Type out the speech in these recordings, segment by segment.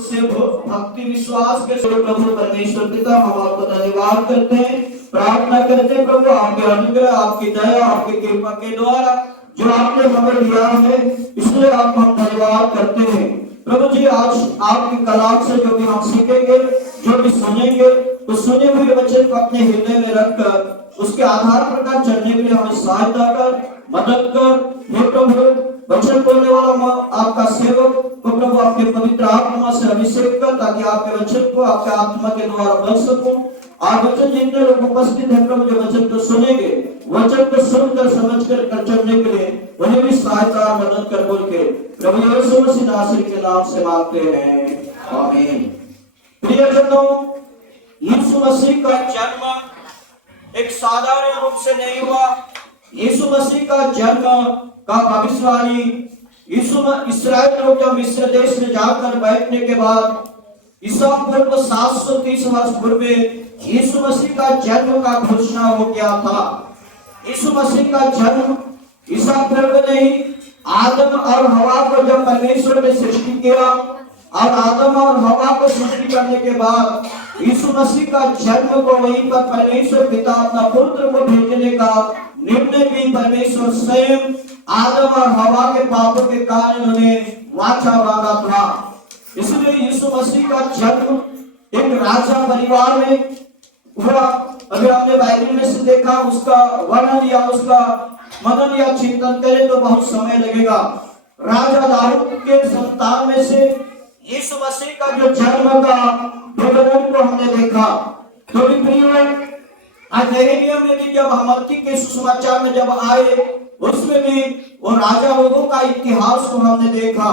से भक्ति विश्वास के स्वरूप प्रभु परमेश्वर पिता हम आपको धन्यवाद करते हैं, प्रार्थना करते हैं प्रभु आपके अनुग्रह, आपकी दया, आपकी कृपा के द्वारा जो आपने हमें दिया है, इसलिए आपको हम धन्यवाद करते हैं। प्रभु जी आज आपके कलाम से जो भी हम सीखेंगे, जो भी सुनेंगे, तो सुने हुए वचन को अपने हृदय में रखकर उसके आधार पर चलने के लिए हमें सहायता कर, मदद कर। हे प्रभु वचन बोलने वाला आपका सेवक को प्रभु आपके पवित्र आत्मा से अभिषेक कर, ताकि आपके वचन को आपके आत्मा के द्वारा बोल सकूं। और वचन जितने लोग उपस्थित हैं प्रभु जो वचन को सुनेंगे, वचन को सुनकर समझकर कर चलने के लिए उन्हें भी सहायता मदद कर बोल के प्रभु यीशु मसीह नासरी के नाम से मांगते हैं, आमीन। प्रियजनों, यीशु मसीह का जन्म एक साधारण रूप से नहीं हुआ। यीशु मसीह का जन्म का भविष्यवाणी इस्राएल लोग जब मिस्र देश में जाकर बैठने के बाद ईसा पूर्व 730 वर्ष पूर्व यीशु मसीह का जन्म का घोषणा हो गया था। यीशु मसीह का जन्म ईसा पूर्व नहीं, आदम और हवा को जब परमेश्वर ने सृष्टि किया और आदम और हवा को सृष्टि करने के बाद यीशु मसीह का जन्म को वहीं पर परमेश्वर पिता अपना पुत्र को भेजने का निर्णय भी परमेश्वर स्वयं आदम और हवा के पापों के कारण उन्हें वाचा बांधा था। इसलिए यीशु मसीह का जन्म एक राजा परिवार में हुआ। अगर आपने बाइबल में से देखा, उसका वर्णन या उसका मनन या चिंतन करें तो बहुत समय लगेगा। राजा दाऊद के संतान में से यीशु मसीह का जो जन्म का विवरण को हमने देखा। तो आज नए नियम में भी जब मत्ती के सुसमाचार में जब आए, उसमें भी वो राजा लोगों का इतिहास को हमने देखा।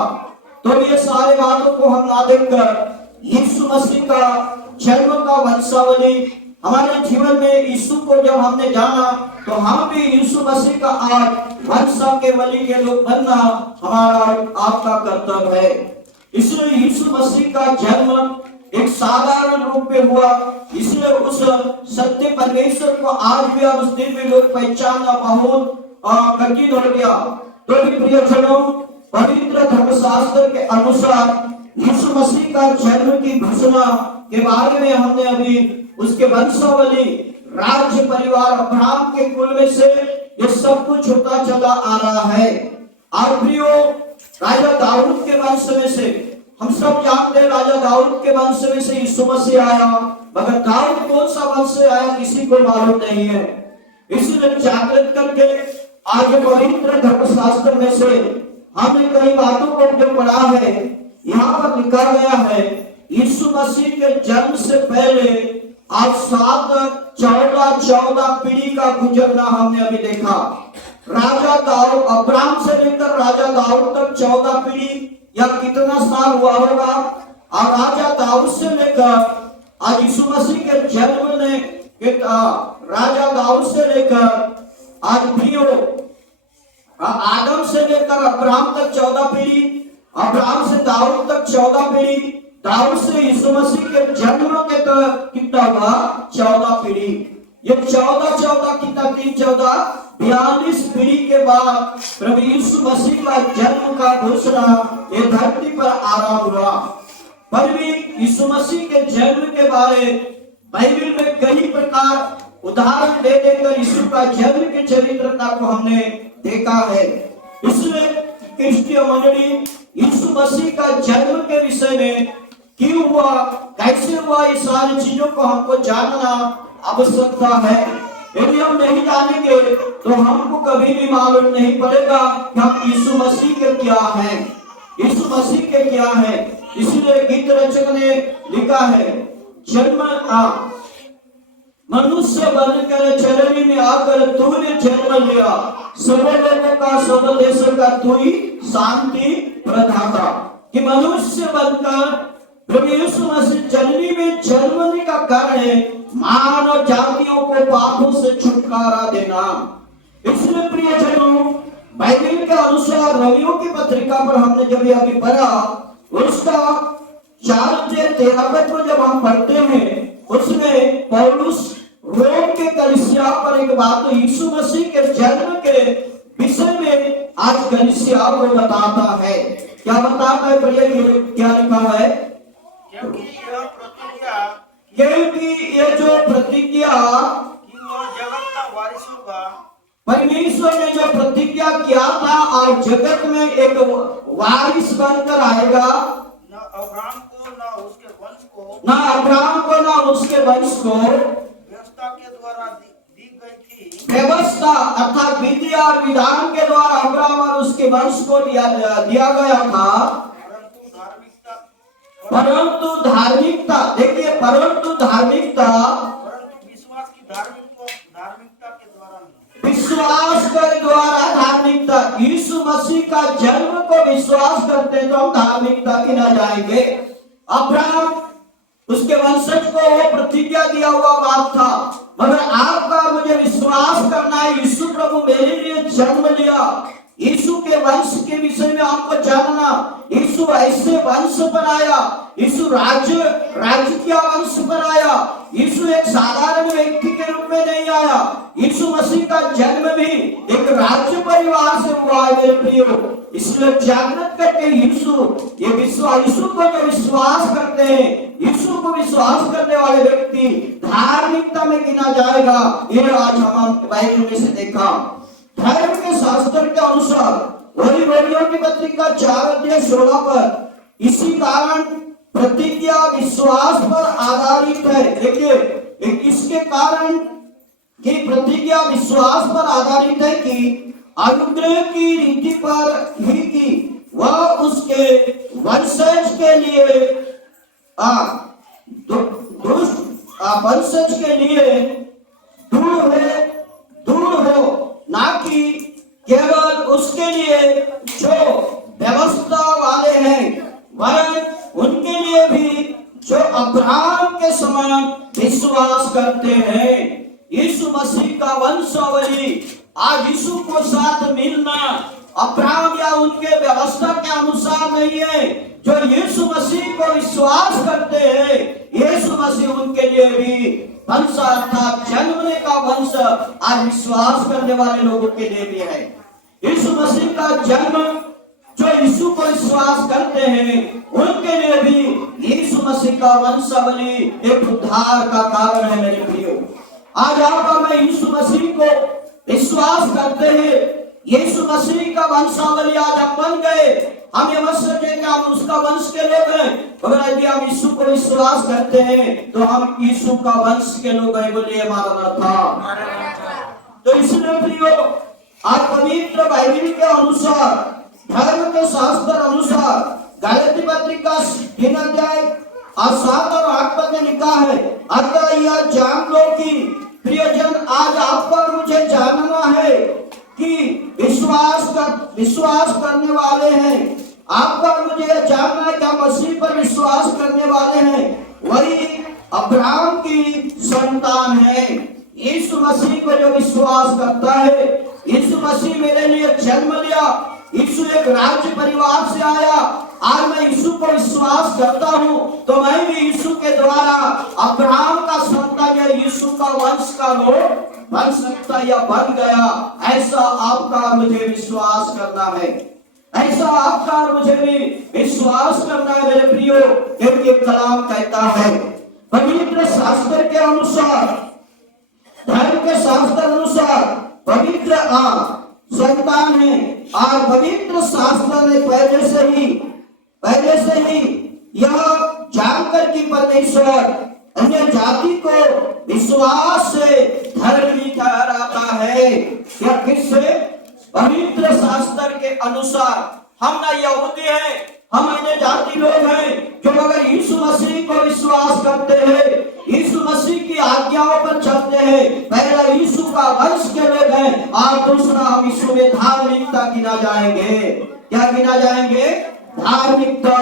तो ये सारे बातों को हम ना देखकर यीशु मसीह का जन्म का वंशावली हमारे जीवन में यीशु को जब हमने जाना, तो हम भी यीशु मसीह का आज वंशावली के लोग बनना हमारा आपका कर्तव्य है। इसलिए यीशु मसीह का जन्म एक साधारण रूप में हुआ, इसलिए उस सत्य परमेश्वर को आज भी और उस दिन में लोग पहचानना बहुत कठिन हो गया। तो प्रियजनों, पवित्र धर्मशास्त्र के अनुसार यीशु मसीह का जन्म की घोषणा के बारे में हमने अभी उसके वंशावली राज्य परिवार अब्राहम के कुल में से ये सब कुछ होता चला आ रहा है। और प्रियो, राजा दाऊद के वंश में से हम सब जानते हैं, राजा दाऊद के वंश में से यीशु मसीह आया, मगर दाऊद कौन सा वंश से आया किसी को मालूम नहीं है। इसलिए जागृत करके आज पवित्र धर्मशास्त्र में से हमने कई बातों को जो पढ़ा है, यहाँ पर लिखा गया है यीशु मसीह के जन्म से पहले आज 14 पीढ़ी का गुजरना हमने अभी देखा। राजा दाऊद, अब्राहम से लेकर राजा दाऊद तक 14 पीढ़ी या कितना साल हुआ होगा। और राजा दाऊद से लेकर आज यीशु मसीह के जन्म ने राजा दाऊद से लेकर आज प्रियो आदम से लेकर अब्राहम तक 14 पीढ़ी, अब्राहम से दाऊद तक 14 पीढ़ी, दाऊद से यीशु मसीह के जन्म के तक कितना हुआ 14 पीढ़ी। ये 14 कितना 3 14 42 पीढ़ी के बाद प्रभु यीशु मसीह का जन्म का घोषणा ये धरती पर आरंभ हुआ। पर भी यीशु मसीह के जन्म के बारे बाइबल में कई प्रकार उदाहरण दे देकर यीशु का जन्म के चरित्रता को हमने देखा है। इसलिए क्रिस्तीय मंडली यीशु मसीह का जन्म के विषय में क्यों हुआ, कैसे हुआ, ये सारी चीजों को हमको जानना आवश्यकता है। यदि हम नहीं जानेंगे तो हमको कभी भी मालूम नहीं पड़ेगा कि हम यीशु मसीह के क्या हैं, यीशु मसीह के क्या हैं। इसीलिए गीत रचक ने लिखा है, जन्म मनुष्य बनकर चरनी में आकर तूने जन्म लिया, सब लोगों का सब देशों का तू ही शांति प्रदाता। कि मनुष्य बनकर प्रभु यीशु मसीह जननी में जन्मने का कारण है मानव जातियों को पापों से छुटकारा देना। इसलिए प्रियजनों, बाइबल के अनुसार रोमियो की पत्रिका पर हमने जब अभी पढ़ा, उसका 4-13 को जब हम पढ़ते हैं, उसमें पौलुस रोम के कलीसिया पर एक बात यीशु मसीह के जन्म के विषय में आज कलीसिया को बताता है। क्या बताता है? क्या लिखा है? क्योंकि यह प्रतिज्ञा क्योंकि ये जो प्रतिज्ञा कि वह जगत का वारिस होगा, परमेश्वर ने जो प्रतिज्ञा किया था और जगत में एक वारिस बनकर आएगा, न अब्राहम को न उसके वंश को ना अब्राहम को ना उसके वंश को व्यवस्था के द्वारा दी गई थी, व्यवस्था अर्थात विधि और विधान के द्वारा अब्राहम और उसके वंश को दिया गया था, परंतु धार्मिकता देखिए, परंतु धार्मिकता परंतु विश्वास की धार्मिकता के द्वारा नहीं। विश्वास के द्वारा धार्मिकता, यीशु मसीह का जन्म को विश्वास करते तो हम धार्मिकता की न जाएंगे। अब्राहम उसके वंशज को वो प्रतिज्ञा दिया हुआ बात था, मगर आपका मुझे विश्वास करना है, यीशु प्रभु मेरे लिए जन्म लिया, यीशु के वंश के विषय में आपको जानना, यीशु ऐसे वंश पर आया, यीशु राजकीय वंश पर आया, यीशु एक साधारण व्यक्ति के रूप में नहीं आया, यीशु मसीह का जन्म भी एक राज्य परिवार से हुआ है मेरे प्रियो। इसलिए जागृत करके यीशु को जो विश्वास करते हैं, यीशु को विश्वास करने वाले व्यक्ति धार्मिकता में गिना जाएगा। ये आज हम बाइबल में से देखा। धर्म के शास्त्र के अनुसार वही रोमियो की पत्रिका 4:16 पर इसी कारण प्रतिज्ञा विश्वास पर आधारित है। देखिए, इसके कारण कि प्रतिज्ञा विश्वास पर आधारित है कि अनुग्रह की रीति पर ही कि वह उसके वंशज के लिए वंशज के लिए दूर हो, ना कि केवल उसके लिए जो व्यवस्था वाले हैं, वरन उनके लिए भी जो अब्राहम के समान विश्वास करते हैं। यीशु मसीह का वंशावली आज यीशु को साथ मिलना अब्राहम या उनके व्यवस्था के अनुसार नहीं है। जो यीशु मसीह को विश्वास करते हैं, यीशु मसीह उनके लिए भी वंश अर्थात जन्मने का वंश आज विश्वास करने वाले लोगों के लिए भी है। यीशु मसीह का जन्म जो यीशु को विश्वास करते हैं उनके लिए भी यीशु मसीह का वंशावली एक उद्धार का कारण है मेरे प्रियो। आज आप और मैं यीशु मसीह को विश्वास करते हैं, यीशु मसीह का वंशावली आज हम बन गए। हम ये मत सोचें कि हम उसका वंश के लोग हैं, अगर यदि हम यीशु को विश्वास करते हैं तो हम यीशु का वंश के लोग हैं। बोलिए मारनाथा। तो इसलिए प्रियो, आज पवित्र बाइबल के अनुसार, धर्म के शास्त्र अनुसार गलाती पत्रिका 3 अध्याय 7 और 8 पद में लिखा है, अतः यह जान लो कि प्रियजन, आज आपको और मुझे जानना है कि विश्वास करने वाले हैं। आपको और मुझे यह जानना है कि हम मसीह पर विश्वास करने वाले हैं, वही अब्राहम की संतान है। यीशु मसीह को जो विश्वास करता है, यीशु मसीह मेरे लिए जन्म लिया, यीशु एक राज्य परिवार से आया, आज मैं यीशु को विश्वास करता हूं तो मैं भी यीशु के द्वारा अब्राहम का संतान या यीशु का वंश का लोग बन सकता या बन गया। ऐसा आपका मुझे विश्वास करना है, ऐसा आपका मुझे भी विश्वास करना है मेरे प्रियो, क्योंकि कलाम कहता है पवित्र शास्त्र के अनुसार, धर्म के शास्त्र अनुसार पवित्र संतान है, और पवित्र शास्त्र ने पहले से ही यह जानकर कि परमेश्वर अन्य जाति को विश्वास से धर्मी ठहराता है। या किससे? पवित्र शास्त्र के अनुसार। हम ना यहूदी हैं, हम अन्य जाति लोग हैं जो अगर यीशु मसीह को विश्वास करते हैं, यीशु मसीह की आज्ञाओं पर चलते हैं, पहला यीशु का वंश के लोग हैं, और दूसरा हम यीशु में धार्मिकता गिना जाएंगे। क्या गिना जाएंगे? धार्मिकता।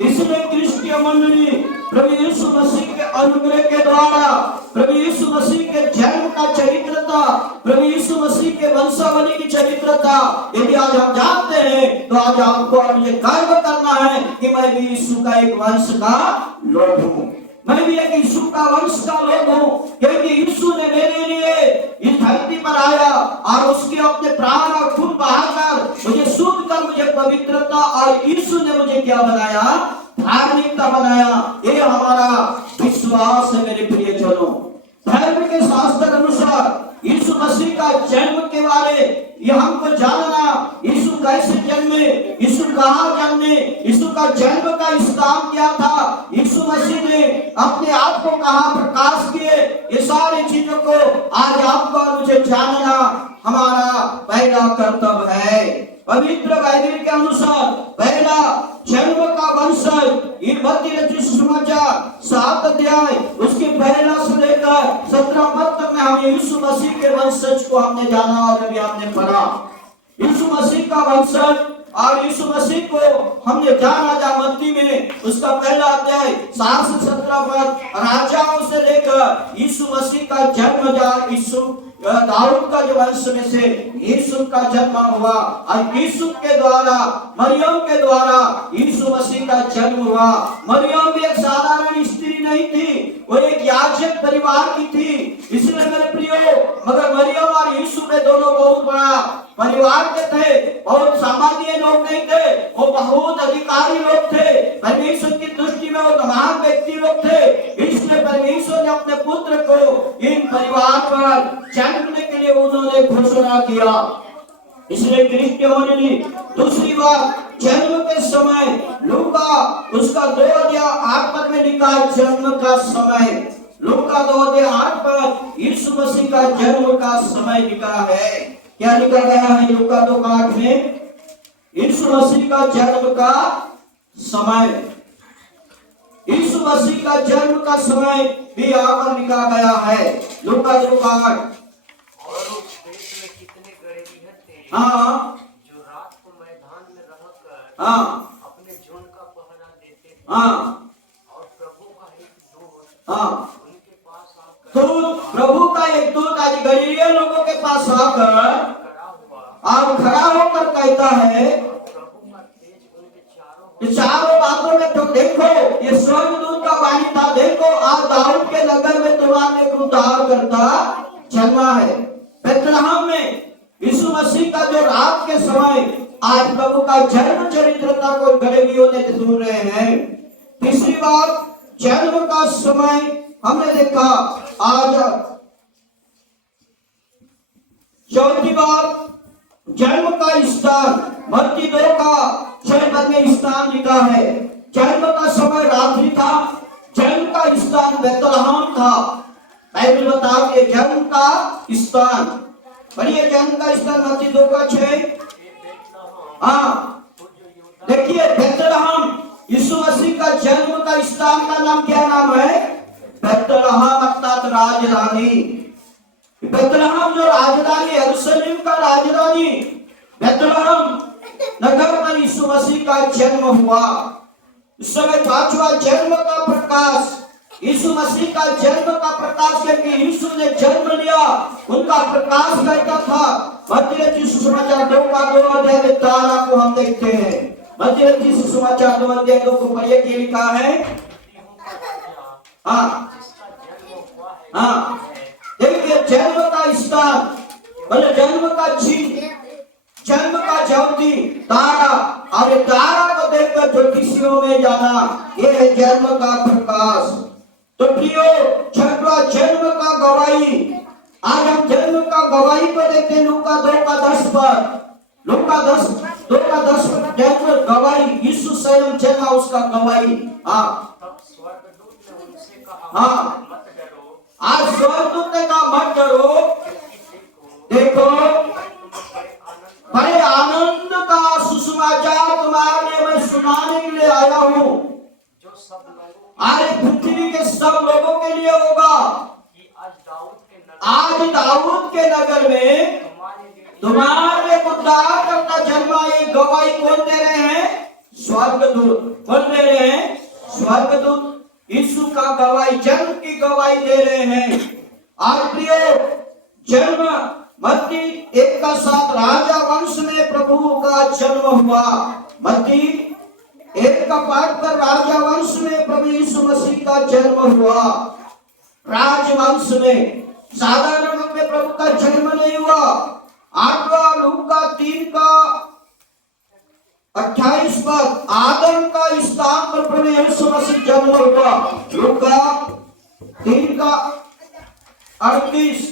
इसलिए क्रिस्तीय मंडली प्रभु यीशु मसीह के अनुग्रह के द्वारा, प्रभु यीशु मसीह के जन्म का चरित्रता, प्रभु यीशु मसीह के वंशावली की चरित्रता यदि आज हम जानते हैं तो आज आपको और मुझे गर्व करना है कि मैं भी यीशु का एक वंश का लोग हूँ, मैं भी एक यीशु का वंश का लोग हूँ, क्योंकि यीशु ने मेरे लिए इस धरती पर आया और उसके अपने प्राण और खून बहाकर मुझे शुद्ध कर, मुझे पवित्रता, और यीशु ने मुझे क्या बनाया? धार्मिकता बनाया। ये ये हमारा विश्वास है मेरे प्रियजनों। धर्म के शास्त्र अनुसार यीशु मसीह का जन्म के बारे ये हमको जानना, यीशु कैसे जन्मे, यीशु कहाँ जन्मे, यीशु का जन्म का स्थान क्या था, यीशु मसीह ने अपने आप को कहाँ प्रकाश किए, ये सारी चीजों को आज आपको और मुझे जानना हमारा पहला कर्तव्य है। पवित्र बाइबल के अनुसार पहला जन्म का वंशज ये मत्ती रचित सुसमाचार 7 अध्याय उसके पहला से लेकर 17 पद तक में हम यीशु मसीह के वंशज को हमने जाना और अभी हमने पढ़ा। यीशु मसीह का वंशज और यीशु मसीह को हमने जाना जा मत्ती में उसका पहला अध्याय 7 से 17 पद राजाओं से लेकर यीशु मसीह का जन्म जा यीशु दाऊद का जो वंश में से यीशु का जन्म हुआ और यीशु के द्वारा मरियम के द्वारा यीशु मसीह का जन्म हुआ। मरियम भी एक साधारण स्त्री नहीं थी, वो एक याजक परिवार की थी। इसलिए मेरे प्रियो मगर मरियम और यीशु में दोनों बहुत बड़ा परिवार के थे, बहुत सामान्य लोग नहीं थे, वो बहुत अधिकारी लोग थे। परमेश्वर की दृष्टि में वो महान व्यक्ति लोग थे। इसलिए परमेश्वर ने अपने पुत्र को इन परिवार पर जन्मने के लिए उन्होंने घोषणा किया। इसलिए दृष्टि होने ली। दूसरी बात जन्म के समय लूका उसका 2 अध्याय 8 पद में लिखा जन्म का समय। लूका 2 अध्याय 8 पद यीशु मसीह का जन्म का समय लिखा है। क्या लिखा गया है लूका 2:8 में? यीशु मसीह का जन्म का समय, यीशु मसीह का जन्म का समय भी यहाँ पर लिखा गया है लूका 2:8। और उस देश में कितने गरीबी थे हाँ जो रात को मैदान में रहकर हाँ अपने झुंड का पहरा देते थे। हाँ और प्रभु का एक दूत हाँ उनके पास आकर दूत, प्रभु का एक दूत आज गलीलिया लोगों के पास आकर खड़ा हुआ और खड़ा होकर कहता है और प्रभु का तेज उनके चारों चारों बातों में तो देखो ये स्वर्गदूत का वाणी था, देखो आज दाऊद के नगर में तुम्हारे एक उद्धार करता जन्मा है। बेथलेहम में यीशु मसीह का जो रात के समय आज प्रभु का जन्म चरित्रता को गलीलियों ने सुन रहे हैं। तीसरी बात जन्म का समय हमने देखा आज। चौथी बात जन्म का स्थान मत्ती 2 का 6 पद में स्थान लिखा है। जन्म का समय रात्रि था, जन्म का स्थान बेथलेहम था। बाइबल बताओ कि जन्म का स्थान बढ़िया जन्म का स्थान मत्ती 2 का 6। हाँ देखिए बेथलेहम यीशु मसीह का जन्म का स्थान का नाम क्या नाम है? बेथलेहम अर्थात राजधानी। बेथलेहम जो राजधानी यरूशलेम का राजधानी बेथलेहम नगर पर यीशु मसीह का जन्म हुआ। इस समय 5वां जन्म का प्रकाश यीशु मसीह का जन्म का प्रकाश करके यीशु ने जन्म लिया उनका प्रकाश करता था। मत्ती रचित सुसमाचार 2 का 2 अध्याय में तारा को हम देखते हैं। मत्ती रचित सुसमाचार 2 अध्याय 2 को पढ़िए क्या लिखा है? हाँ हाँ देखिए जन्म का स्थान बोले जन्म का चिन्ह, जन्म का ज्योति तारा, और तारा को देखकर ज्योतिषियों में जाना ये है जन्म का प्रकाश। तो प्रियो छठवां जन्म का गवाही, आज हम जन्म का गवाही को देखते हैं लूका 2 का 10 पर। लूका 2 का 10 पर जन्म गवाही यीशु स्वयं जन्मा उसका गवाही। हाँ तब स्वर्गदूत ने उनसे कहा हाँ मत डरो। आज स्वर्गदूत ने कहा मत डरो, देखो बड़े आनंद का सुसमाचार तुम्हारे लिए मैं सुनाने के लिए आया हूँ जो सब लोगों आज पृथ्वी के सब लोगों के लिए होगा की आज आज दाऊद के नगर में तुम्हारे उद्धार करता जन्मा। ये गवाही कौन दे रहे हैं? स्वर्गदूत। कौन दे रहे हैं? स्वर्गदूत यीशु का गवाही, जन्म की गवाही दे रहे हैं। आज प्रियो जन्म मत्ती 1 का 7 राजा वंश में प्रभु का जन्म हुआ। मत्ती 1 का 5 पर राजा वंश में प्रभु यीशु मसीह का जन्म हुआ। राजवंश में साधारण रूप में प्रभु का जन्म नहीं हुआ। 8वां लूका 3 का 28 पद, आदम का स्थान पर प्रभु यीशु मसीह जन्म हुआ। लूका 3 का 38,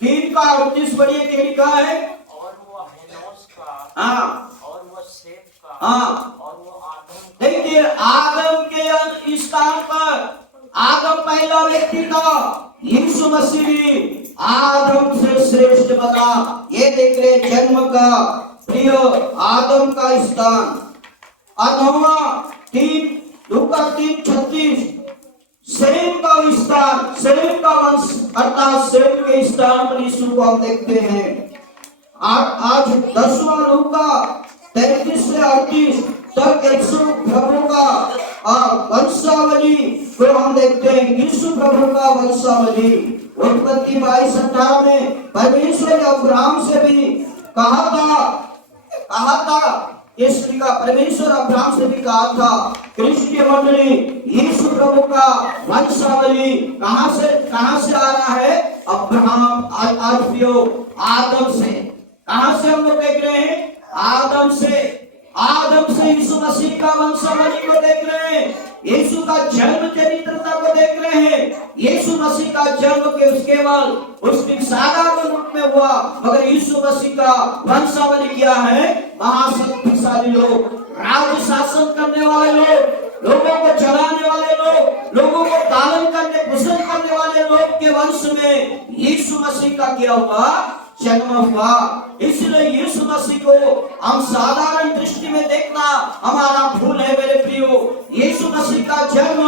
3 का 38 पढ़िए क्या लिखा है। और वो हेनोस का, हाँ और वो सेत का, हाँ, और वो आदम का। देखिए आदम के स्थान पर आदम पहला व्यक्ति था, यीशु मसीह भी आदम से श्रेष्ठ बना। ये देख रहे जन्म का प्रिय आदम का स्थान। अधवा 3, लूका 3:36, सेम का स्थान, सेम का वंश अर्थात सेम के स्थान पर यीशु को हम देखते हैं। आज 10वां लूका 33 से 38 तक यीशु प्रभु का वंशावली को हम देखते हैं। यीशु प्रभु का वंशावली उत्पत्ति 22:18 में परमेश्वर ने अब्राहम से भी कहा था इसलिए का परमेश्वर अब्राहम से भी कहा था। क्रिस्टीय मंडली यीशु प्रभु का वंशावली कहां से आ रहा है? अब्राहम आदम से। कहां से हम लोग देख रहे हैं? आदम से यीशु मसीह का वंशावली को देख रहे हैं। यीशु का जन्म चरित्रता को देख रहे हैं। यीशु मसीह का जन्म केवल उस दिन साधारण रूप में हुआ, मगर यीशु मसीह का वंशावली क्या है? महाशक्तिशाली लोग, राज्य शासन करने वाले लोग, लोगों को चलाने वाले लोग, लोगों को पालन करने पोषण करने वाले लोग के वंश में यीशु मसीह का क्या हुआ? जन्म हुआ। इसलिए यीशु मसीह को हम साधारण दृष्टि में देखना हमारा भूल है मेरे प्रियो। यीशु मसीह का जन्म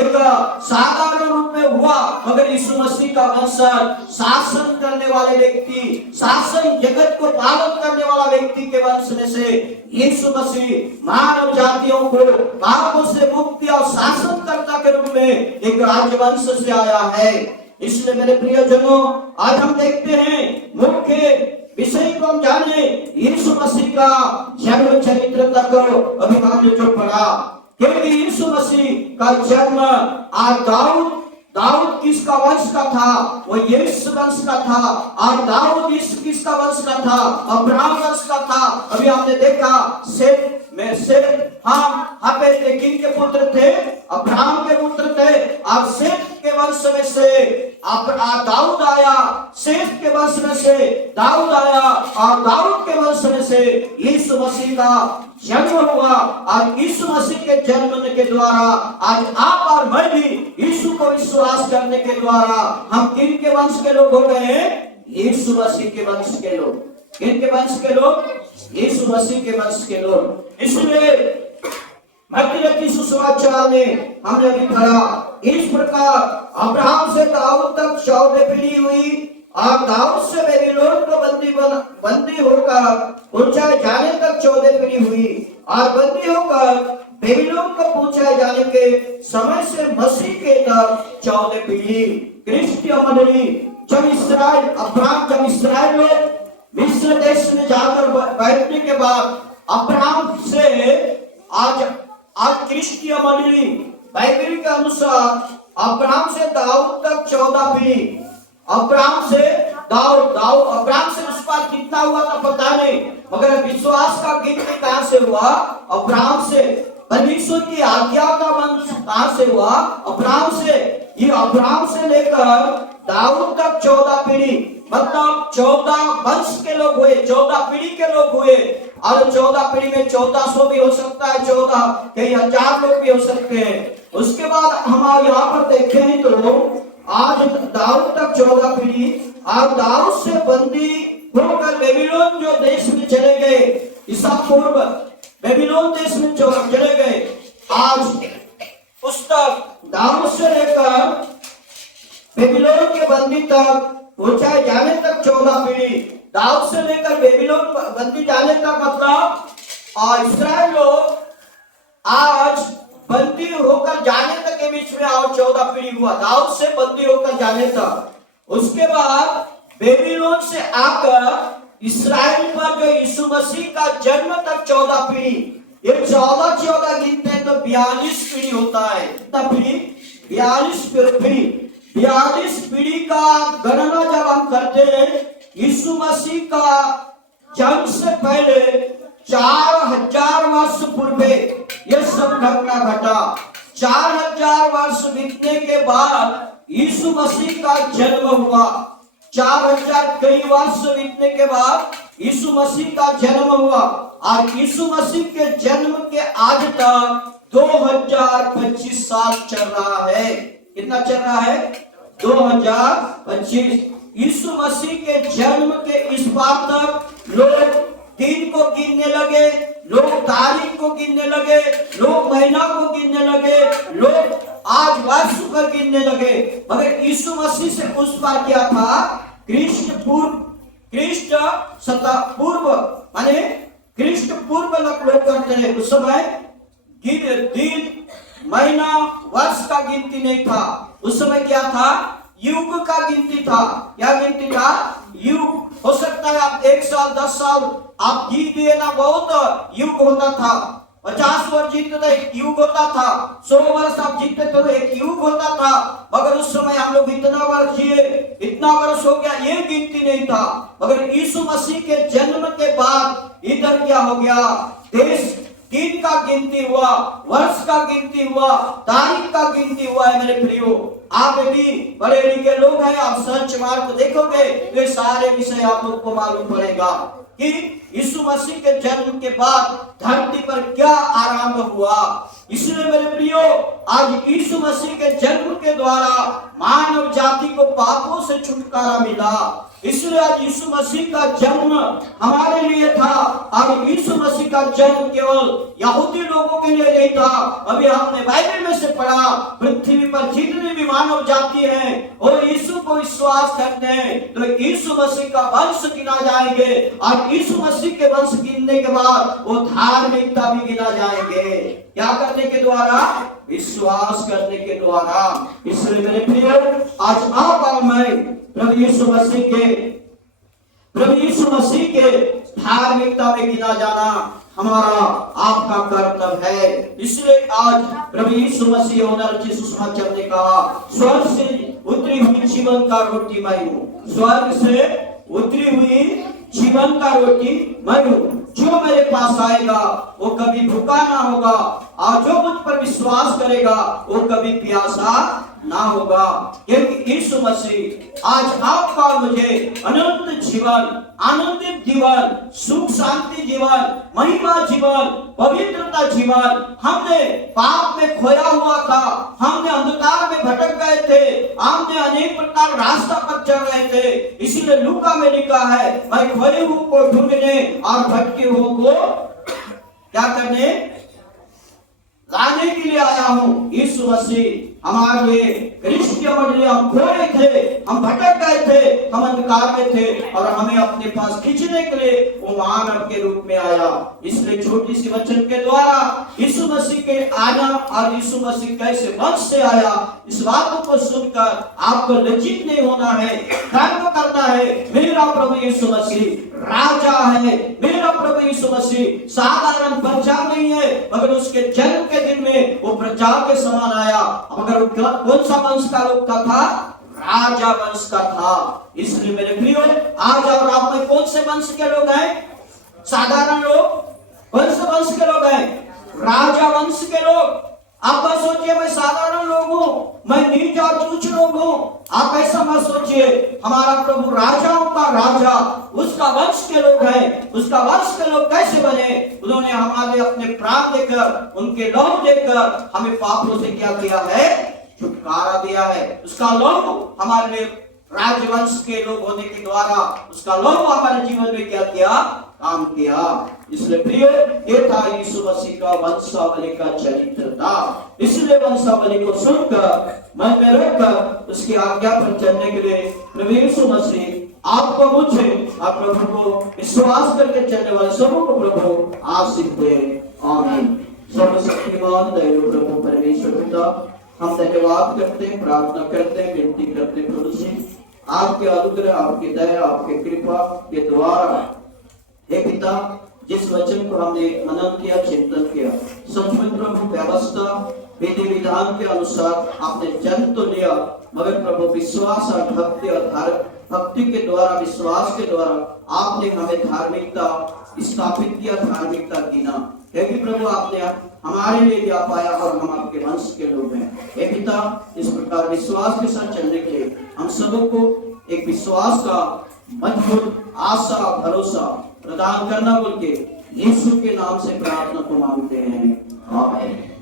एक साधारण रूप में हुआ, मगर यीशु मसीह का वंश शासन करने वाले व्यक्ति, शासन जगत को पालन करने वाला व्यक्ति के वंश में से यीशु मसीह मानव जातियों को पापों से मुक्ति और शासनकर्ता के रूप में एक राजवंश से आया है। इसलिए मेरे प्रियजनों, आज हम देखते हैं मुख्य विषय को हम जाने यीशु मसीह का जन्म चरित्र तक अभी हमने जो पढ़ा, क्योंकि यीशु मसीह का जन्म आज दाऊद किसका वंश का था? वो यीशु वंश का था। और दाऊद किसका वंश का था? अब्राहम वंश का था। अभी हमने देखा सेठ किन के पुत्र थे? अब्राहम के पुत्र थे। और सेठ के वंश में से दाऊद आया, सेठ के वंश में से दाऊद आया, और दाऊद के वंश में से यीशु मसीह का जन्म हुआ। और यीशु मसीह के जन्म के द्वारा आज आप और मैं भी यीशु को विश्वास करने के द्वारा हम किन के वंश के लोग हो गए? यीशु मसीह के वंश के लोग। किन के वंश के लोग? यीशु मसीह के वंश के लोग। इसलिए मत्ती सुसमाचार में हमने अभी पढ़ा, इस प्रकार अब्राहम से दाऊद तक 14 पीढ़ी हुई, और दाऊद से बेबीलोन को बंदी होकर पहुंचाए जाने तक 14 पीढ़ी हुई, और बंदी होकर बेबीलोन को पहुंचाए जाने के समय से मसीह के तक 14 पीढ़ी। क्रिस्टीय मंडली जब इस्राएल लोग मिस्र देश में जाकर बैठने के बाद अब्राहम से आज क्रिस्टीय मंडली बाइबल के अनुसार अब्राहम से दाऊद तक 14 पीढ़ी। अब्राहम से उस पर कितना हुआ था पता नहीं, मगर विश्वास का गिनती कहां से हुआ? अब्राहम से। परमेश्वर की आज्ञा का वंश कहां से हुआ? अब्राहम से। ये अब्राहम से लेकर दाऊद तक 14 पीढ़ी, मतलब 14 वंश के लोग हुए, 14 पीढ़ी के लोग हुए। और 14 पीढ़ी में 1400 भी हो सकता है, 14 कई हजार लोग भी हो सकते हैं। उसके बाद हम यहाँ पर देखें तो आज दाऊद तक 14 पीढ़ी, और दाऊद से बंदी होकर बेबीलोन जो देश में चले गए, ईसा पूर्व बेबीलोन देश में चले गए। आज पुस्तक दाऊद से लेकर बेबीलोन के बंदी तक पहुंचाए जाने तक 14 पीढ़ी। दाऊद से लेकर बेबीलोन बंदी जाने तक मतलब इस्राएल लोग आज बंदी होकर जाने तक के बीच में और 14 पीढ़ी हुआ, दाऊद से बंदी होकर जाने तक। उसके बाद बेबीलोन से आकर इस्राएल पर जो यीशु मसीह का जन्म तक 14 पीढ़ी। ये 14 गिनते हैं तो 42 पीढ़ी होता है। कितना पीढ़ी? 42 पीढ़ी। 42 पीढ़ी का गणना जब हम करते हैं, यीशु मसीह का जन्म से पहले 4000 वर्ष पूर्वे यह सब घटना घटा। 4000 वर्ष बीतने के बाद यीशु मसीह का जन्म हुआ। 4000 कई वर्ष बीतने के बाद यीशु मसीह का जन्म हुआ और यीशु मसीह के जन्म के आज तक 2025 साल चल रहा है। कितना चल रहा है? 2025। यीशु मसीह के जन्म के इस बात तक लोग दिन को गिनने लगे, लोग तारीख को गिनने लगे, लोग महीना को गिनने लगे, लोग आज वर्ष पर गिनने लगे। मगर यीशु मसीह से उस बार क्या था? ख्रीष्ट पूर्व माने ख्रीष्ट पूर्व लोग करते हैं। उस समय दिन महीना वर्ष का गिनती नहीं था। उस समय क्या था? युग का गिनती था। क्या गिनती था? युग। हो सकता है आप 1 साल 10 साल आप जी दिए ना, बहुत युग होता था। 50 वर्ष जीते तो एक युग होता था। 100 वर्ष आप जीते तो एक युग होता था। मगर उस समय हम लोग इतना वर्ष जिए, इतना वर्ष हो गया, ये गिनती नहीं था। मगर यीशु मसीह के जन्म के बाद इधर क्या हो गया? देश दिन का गिनती हुआ, वर्ष का गिनती हुआ, तारीख का गिनती हुआ है। मेरे प्रियो, आप भी बड़े लिखे लोग हैं, आप सर्च मार को देखोगे तो सारे विषय आप लोग को मालूम पड़ेगा कि यीशु मसीह के जन्म के बाद धरती पर क्या आरंभ हुआ। इसलिए मेरे प्रियो, आज यीशु मसीह के जन्म के द्वारा मानव जाति को पापों से छुटकारा मिला। इसलिए आज यीशु मसीह का जन्म हमारे लिए था। और यीशु मसीह का जन्म केवल यहूदी लोगों के लिए नहीं था। अभी हमने बाइबल में से पढ़ा, पृथ्वी पर जितने भी मानव जाति हैं और यीशु को विश्वास करते हैं तो यीशु मसीह का वंश गिना जाएंगे। और यीशु मसीह के वंश गिनने के बाद वो धार्मिकता भी गिना जाएंगे। क्या करने के द्वारा? विश्वास करने के द्वारा। इसलिए मेरे प्रिय, आज आप और मैं प्रभु यीशु मसीह के धार्मिकता में गिना जाना हमारा आपका कर्तव्य है। इसलिए आज प्रभु यीशु मसीह होना सुसमाचार ने कहा, स्वर्ग से उतरी हुई जीवन का रोटी मैं हूँ। स्वर्ग से उतरी हुई जीवन का रोटी मैं हूँ। जो मेरे पास आएगा वो कभी भूखा ना होगा, और जो मुझ पर विश्वास करेगा वो कभी प्यासा ना होगा। क्योंकि यीशु मसीह आज आपका और मुझे अनंत जीवन, आनंदित जीवन, सुख शांति जीवन, महिमा जीवन, पवित्रता जीवन। हमने पाप में खोया हुआ था, हमने अंधकार में भटक गए थे, हमने अनेक प्रकार रास्ता पर चल रहे थे। इसीलिए लूका में लिखा है, मैं खोए हुए को ढूंढने और भटके हुए को क्या करने? लाने के लिए आया हूँ। यीशु मसीह हमारे लिए क्रिश्चियन मंडली, हम खोए थे, हम भटक गए थे, हम अंधकार में थे, और हमें अपने पास खींचने के लिए वो मानव के रूप में आया। इसलिए छोटी सी वचन के द्वारा यीशु मसीह के आना और यीशु मसीह कैसे वंश से आया, इस बातों को सुनकर आपको लज्जित नहीं होना है, गर्व करना है। मेरा प्रभु यीशु मसीह राजा है, मेरा प्रभु यीशु मसीह साधारण प्रजा नहीं है, मगर उसके जन्म के दिन में वो प्रजा के समान आया। मगर कौन सा वंश का लोग का था? राजा वंश का था। इसलिए मेरे प्रियो, आज और आप में कौन से वंश के लोग हैं? साधारण लोग? कौन से वंश के लोग हैं? राजा वंश के लोग। आप मत सोचिए मैं साधारण लोग हूँ, मैं नीच और तुच्छ लोग हूँ। आप ऐसा मत सोचिए। हमारा प्रभु राजाओं का राजा, उसका वंश के लोग हैं। उसका वंश के लोग कैसे बने? उन्होंने हमारे अपने प्राण देकर, उनके लहू देकर हमें पापों से क्या किया है? छुटकारा दिया है। उसका लहू हमारे लिए राजवंश के लोग होने के द्वारा उसका लहू हमारे जीवन में क्या किया? काम किया। इसलिए प्रिय, ये था यीशु मसीह का वंशावली का चरित्र था। इसलिए वंशावली को सुनकर मन में रखकर उसकी आज्ञा पर चलने के लिए प्रभु यीशु मसीह आपको, मुझे और प्रभु को विश्वास करके चलने वाले सबों को प्रभु आशीष दे। आमीन। सर्वशक्तिमान दयालु प्रभु परमेश्वर पिता, हम धन्यवाद करते हैं, प्रार्थना करते हैं, विनती करते हैं प्रभु से आपके अनुग्रह, आपकी दया, आपके कृपा के द्वारा हे पिता, जिस वचन को हमने मनन किया, चिंतन किया, सचमुच प्रभु व्यवस्था विधि विधान के अनुसार आपने जन्म तो लिया, मगर प्रभु विश्वास और भक्ति और भक्ति के द्वारा, विश्वास के द्वारा आपने हमें धार्मिकता स्थापित किया धार्मिकता की ना, क्योंकि प्रभु आपने हमारे लिए दिया पाया और हम आपके वंश के लोग हैं। हे पिता, इस प्रकार विश्वास के साथ चलने के लिए हम सबको एक विश्वास का मजबूत आशा भरोसा प्रदान करना बोल के यीशु के नाम से प्रार्थना को मांगते हैं। आमीन।